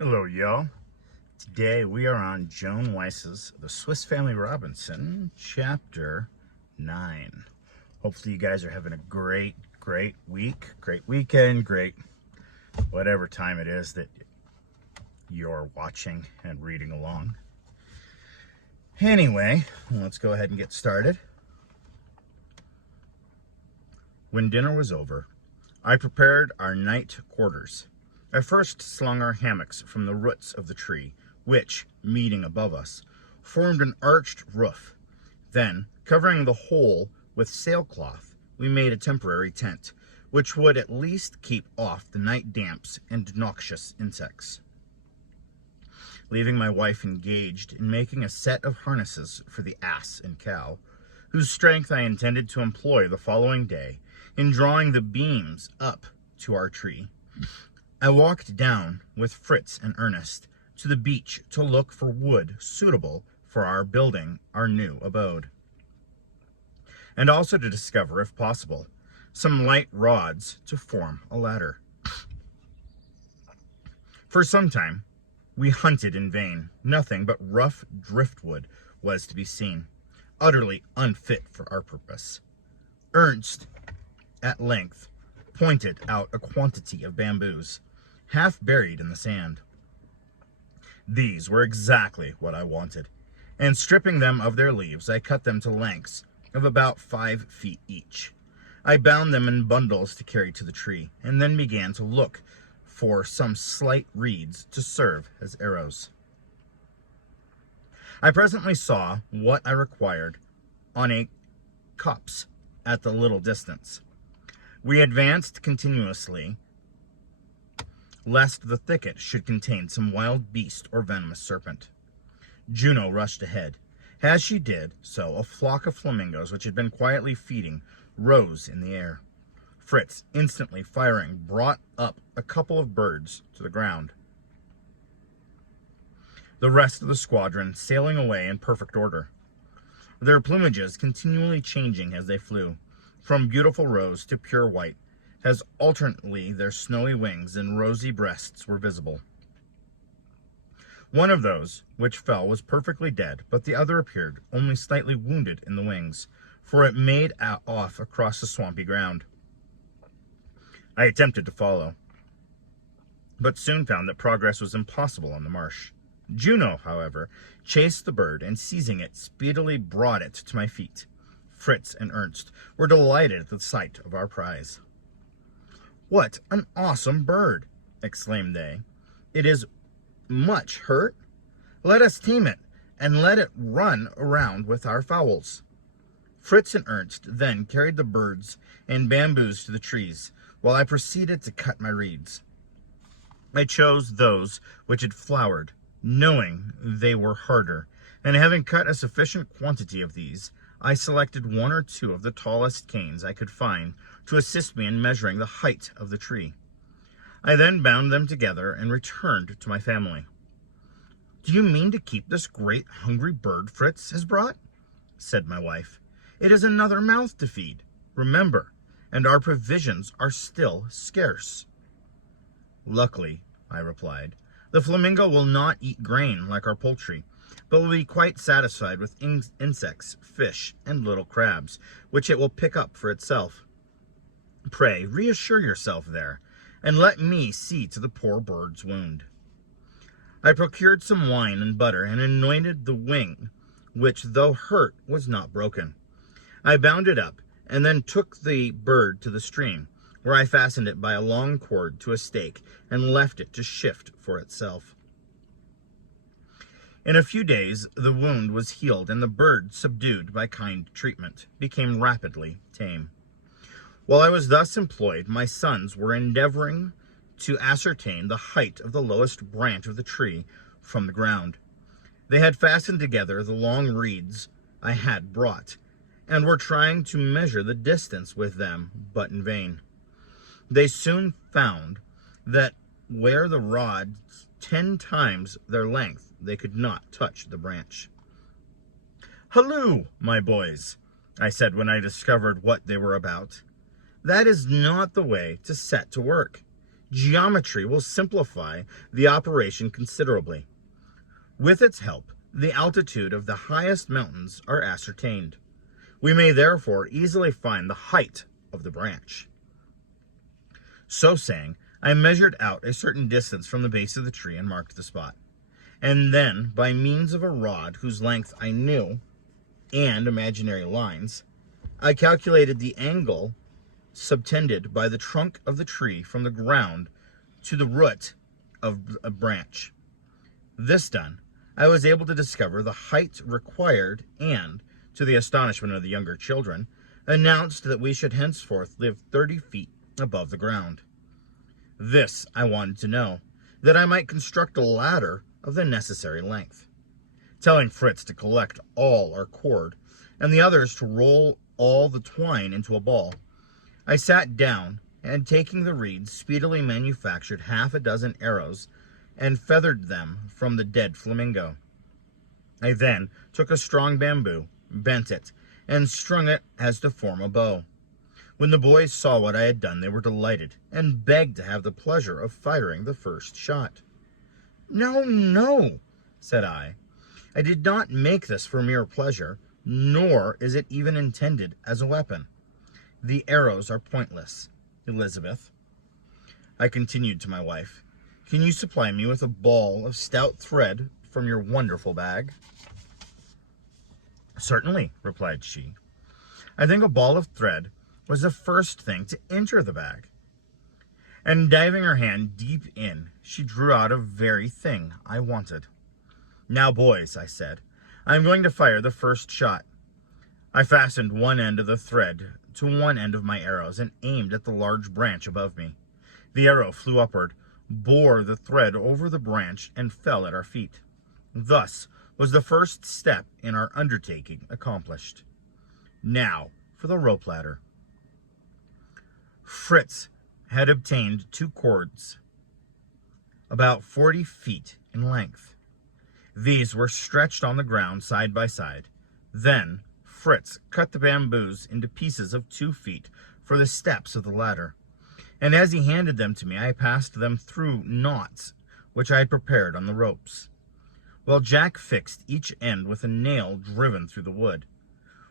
Hello, y'all. Today we are on Joan Weiss's The Swiss Family Robinson, Chapter 9. Hopefully you guys are having a great week, great weekend, great whatever time it is that you're watching and reading along. Anyway, let's go ahead and get started. When dinner was over, I prepared our night quarters. I first slung our hammocks from the roots of the tree, which, meeting above us, formed an arched roof. Then, covering the whole with sailcloth, we made a temporary tent, which would at least keep off the night damps and noxious insects. Leaving my wife engaged in making a set of harnesses for the ass and cow, whose strength I intended to employ the following day in drawing the beams up to our tree, I walked down with Fritz and Ernest to the beach to look for wood suitable for our building our new abode, and also to discover, if possible, some light rods to form a ladder. For some time, we hunted in vain. Nothing but rough driftwood was to be seen, utterly unfit for our purpose. Ernst, at length, pointed out a quantity of bamboos, half buried in the sand. These were exactly what I wanted, and stripping them of their leaves, I cut them to lengths of about 5 feet each. I bound them in bundles to carry to the tree, and then began to look for some slight reeds to serve as arrows. I presently saw what I required on a copse at the little distance. We advanced continuously, lest the thicket should contain some wild beast or venomous serpent. Juno rushed ahead. As she did so, a flock of flamingos, which had been quietly feeding, rose in the air. Fritz, instantly firing, brought up a couple of birds to the ground. The rest of the squadron sailing away in perfect order, their plumages continually changing as they flew, from beautiful rose to pure white, as alternately their snowy wings and rosy breasts were visible. One of those which fell was perfectly dead, but the other appeared only slightly wounded in the wings, for it made off across the swampy ground. I attempted to follow, but soon found that progress was impossible on the marsh. Juno, however, chased the bird, and seizing it, speedily brought it to my feet. Fritz and Ernst were delighted at the sight of our prize. "What an awesome bird!" exclaimed they. "It is much hurt? Let us tame it, and let it run around with our fowls." Fritz and Ernst then carried the birds and bamboos to the trees, while I proceeded to cut my reeds. I chose those which had flowered, knowing they were harder, and having cut a sufficient quantity of these, I selected 1 or 2 of the tallest canes I could find to assist me in measuring the height of the tree. I then bound them together and returned to my family. "Do you mean to keep this great hungry bird Fritz has brought?" said my wife. "It is another mouth to feed, remember, and our provisions are still scarce." "Luckily," I replied, "the flamingo will not eat grain like our poultry, but will be quite satisfied with insects, fish, and little crabs, which it will pick up for itself. Pray reassure yourself there, and let me see to the poor bird's wound." I procured some wine and butter, and anointed the wing, which, though hurt, was not broken. I bound it up, and then took the bird to the stream, where I fastened it by a long cord to a stake, and left it to shift for itself. In a few days the wound was healed, and the bird, subdued by kind treatment, became rapidly tame. While I was thus employed, my sons were endeavoring to ascertain the height of the lowest branch of the tree from the ground. They had fastened together the long reeds I had brought, and were trying to measure the distance with them, but in vain. They soon found that where the rods 10 times their length, they could not touch the branch. "Halloo, my boys," I said when I discovered what they were about. "That is not the way to set to work. Geometry will simplify the operation considerably. With its help, the altitude of the highest mountains are ascertained. We may therefore easily find the height of the branch. So saying, I measured out a certain distance from the base of the tree and marked the spot. And then, by means of a rod whose length I knew, and imaginary lines, I calculated the angle subtended by the trunk of the tree from the ground to the root of a branch. This done, I was able to discover the height required and, to the astonishment of the younger children, announced that we should henceforth live 30 feet above the ground. This I wanted to know, that I might construct a ladder of the necessary length. Telling Fritz to collect all our cord, and the others to roll all the twine into a ball, I sat down, and taking the reeds, speedily manufactured half a dozen arrows, and feathered them from the dead flamingo. I then took a strong bamboo, bent it, and strung it as to form a bow. When the boys saw what I had done, they were delighted, and begged to have the pleasure of firing the first shot. No, no, said I did not make this for mere pleasure, nor is it even intended as a weapon. The arrows are pointless, Elizabeth. I continued to my wife, can you supply me with a ball of stout thread from your wonderful bag? Certainly, replied she. I think a ball of thread was the first thing to enter the bag. And diving her hand deep in, she drew out a very thing I wanted. Now, boys, I said, I am going to fire the first shot. I fastened one end of the thread to one end of my arrows and aimed at the large branch above me. The arrow flew upward, bore the thread over the branch, and fell at our feet. Thus was the first step in our undertaking accomplished. Now for the rope ladder. Fritz had obtained 2 cords, about 40 feet in length. These were stretched on the ground side by side. Then Fritz cut the bamboos into pieces of 2 feet for the steps of the ladder, and as he handed them to me, I passed them through knots which I had prepared on the ropes, while Jack fixed each end with a nail driven through the wood.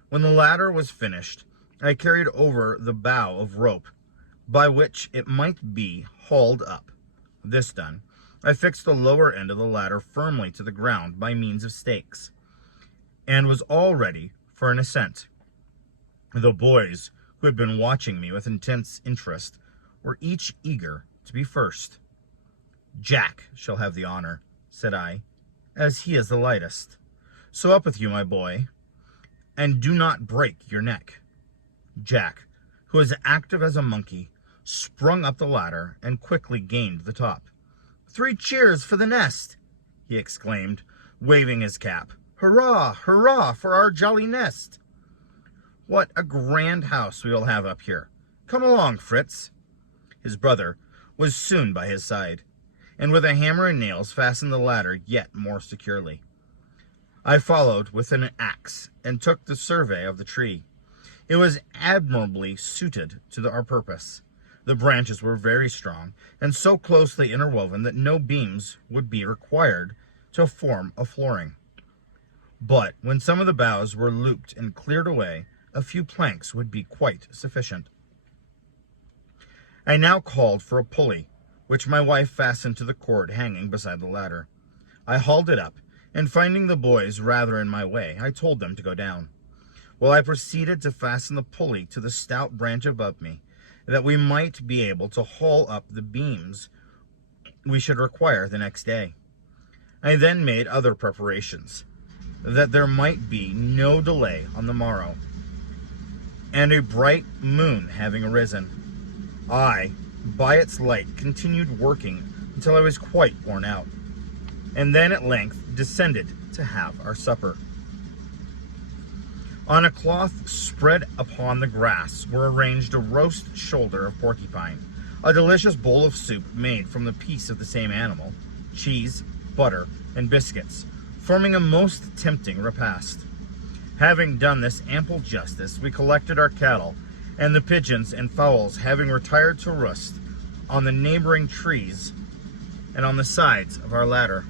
When the ladder was finished, I carried over the bough of rope by which it might be hauled up. This done, I fixed the lower end of the ladder firmly to the ground by means of stakes, and was all ready for an ascent. The boys, who had been watching me with intense interest, were each eager to be first. Jack shall have the honor, said I, as he is the lightest. So up with you, my boy, and do not break your neck. Jack, who was active as a monkey, sprung up the ladder and quickly gained the top. 3 cheers for the nest, he exclaimed, waving his cap. Hurrah, hurrah for our jolly nest. What a grand house we will have up here. Come along, Fritz. His brother was soon by his side, and with a hammer and nails fastened the ladder yet more securely. I followed with an axe and took the survey of the tree. It was admirably suited to our purpose. The branches were very strong and so closely interwoven that no beams would be required to form a flooring. But when some of the boughs were looped and cleared away, a few planks would be quite sufficient. I now called for a pulley, which my wife fastened to the cord hanging beside the ladder. I hauled it up, and finding the boys rather in my way, I told them to go down, while I proceeded to fasten the pulley to the stout branch above me, that we might be able to haul up the beams we should require the next day. I then made other preparations, that there might be no delay on the morrow, and a bright moon having arisen, I, by its light, continued working until I was quite worn out, and then at length descended to have our supper. On a cloth spread upon the grass were arranged a roast shoulder of porcupine, a delicious bowl of soup made from the piece of the same animal, cheese, butter, and biscuits, forming a most tempting repast. Having done this ample justice, we collected our cattle, and the pigeons and fowls having retired to roost, on the neighboring trees and on the sides of our ladder.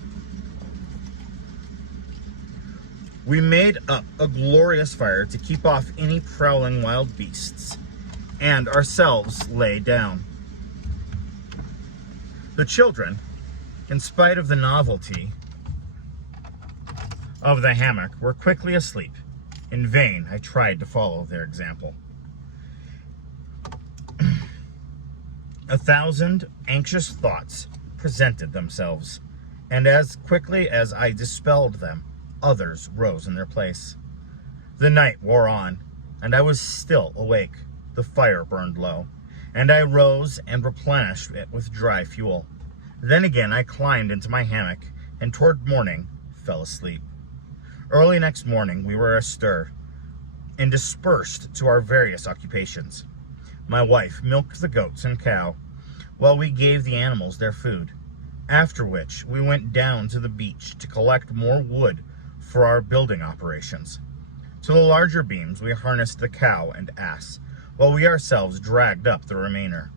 We made up a glorious fire to keep off any prowling wild beasts, and ourselves lay down. The children, in spite of the novelty of the hammock, were quickly asleep. In vain, I tried to follow their example. 1,000 anxious thoughts presented themselves, and as quickly as I dispelled them, others rose in their place. The night wore on, and I was still awake. The fire burned low, and I rose and replenished it with dry fuel. Then again I climbed into my hammock, and toward morning fell asleep. Early next morning we were astir, and dispersed to our various occupations. My wife milked the goats and cow, while we gave the animals their food, after which we went down to the beach to collect more wood for our building operations. To the larger beams we harnessed the cow and ass, while we ourselves dragged up the remainder.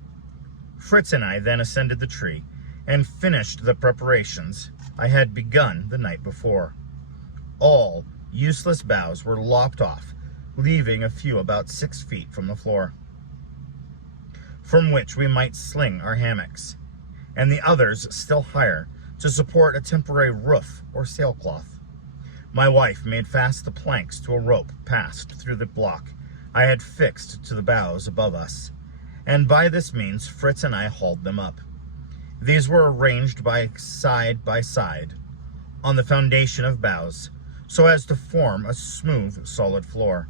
Fritz and I then ascended the tree, and finished the preparations I had begun the night before. All useless boughs were lopped off, leaving a few about 6 feet from the floor, from which we might sling our hammocks, and the others still higher to support a temporary roof or sailcloth. My wife made fast the planks to a rope passed through the block I had fixed to the boughs above us, and by this means Fritz and I hauled them up. These were arranged by side on the foundation of boughs, so as to form a smooth, solid floor.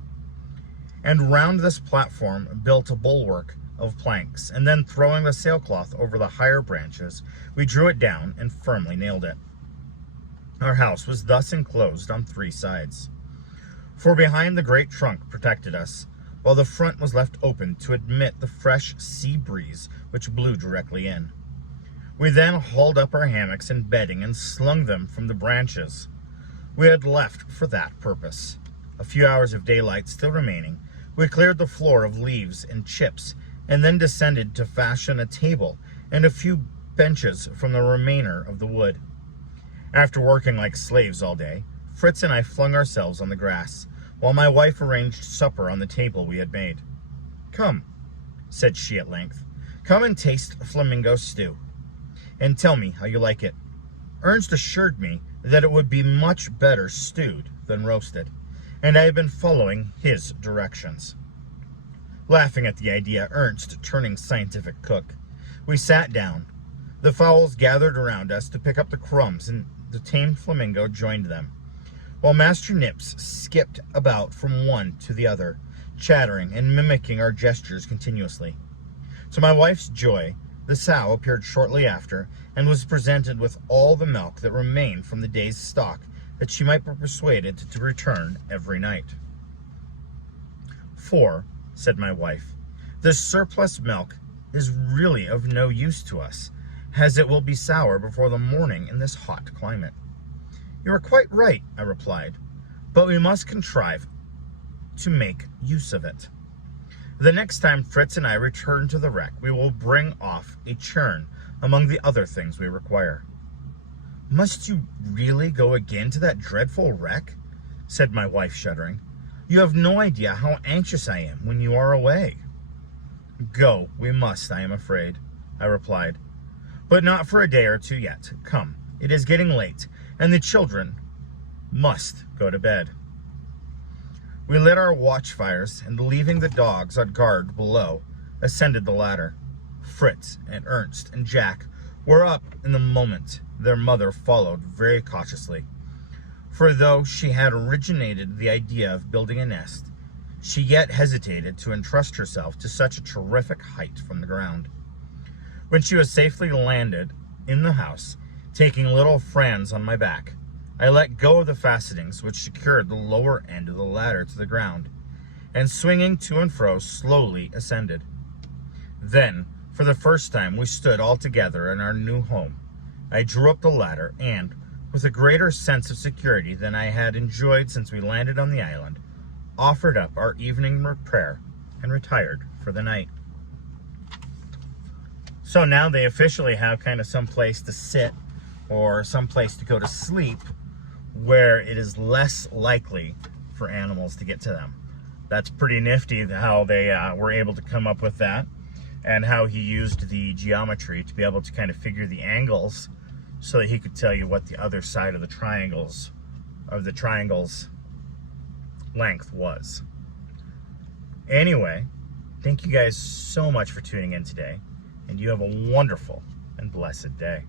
And round this platform built a bulwark of planks, and then throwing the sailcloth over the higher branches, we drew it down and firmly nailed it. Our house was thus enclosed on 3 sides, for behind the great trunk protected us, while the front was left open to admit the fresh sea breeze which blew directly in. We then hauled up our hammocks and bedding and slung them from the branches we had left for that purpose. A few hours of daylight still remaining, we cleared the floor of leaves and chips, and then descended to fashion a table and a few benches from the remainder of the wood. After working like slaves all day, Fritz and I flung ourselves on the grass, while my wife arranged supper on the table we had made. "Come," said she at length, "come and taste flamingo stew, and tell me how you like it." Ernst assured me that it would be much better stewed than roasted, and I had been following his directions. Laughing at the idea, Ernst turning scientific cook, we sat down. The fowls gathered around us to pick up the crumbs, and the tame flamingo joined them, while Master Nips skipped about from one to the other, chattering and mimicking our gestures continuously. To my wife's joy, the sow appeared shortly after, and was presented with all the milk that remained from the day's stock, that she might be persuaded to return every night. "For," said my wife, "this surplus milk is really of no use to us, as it will be sour before the morning in this hot climate." "You are quite right," I replied, "but we must contrive to make use of it. The next time Fritz and I return to the wreck, we will bring off a churn among the other things we require." "Must you really go again to that dreadful wreck?" said my wife, shuddering. "You have no idea how anxious I am when you are away." "Go we must, I am afraid," I replied, "but not for a day or 2 yet. Come, it is getting late, and the children must go to bed." We lit our watch fires, and leaving the dogs on guard below, ascended the ladder. Fritz and Ernst and Jack were up in the moment. Their mother followed very cautiously, for though she had originated the idea of building a nest, she yet hesitated to entrust herself to such a terrific height from the ground. When she was safely landed in the house, taking little Franz on my back, I let go of the fastenings which secured the lower end of the ladder to the ground, and swinging to and fro, slowly ascended. Then, for the first time, we stood all together in our new home. I drew up the ladder, and, with a greater sense of security than I had enjoyed since we landed on the island, offered up our evening prayer and retired for the night. So now they officially have kind of some place to sit or some place to go to sleep where it is less likely for animals to get to them. That's pretty nifty how they were able to come up with that, and how he used the geometry to be able to kind of figure the angles so that he could tell you what the other side of the triangle's length was. Anyway, thank you guys so much for tuning in today, and you have a wonderful and blessed day.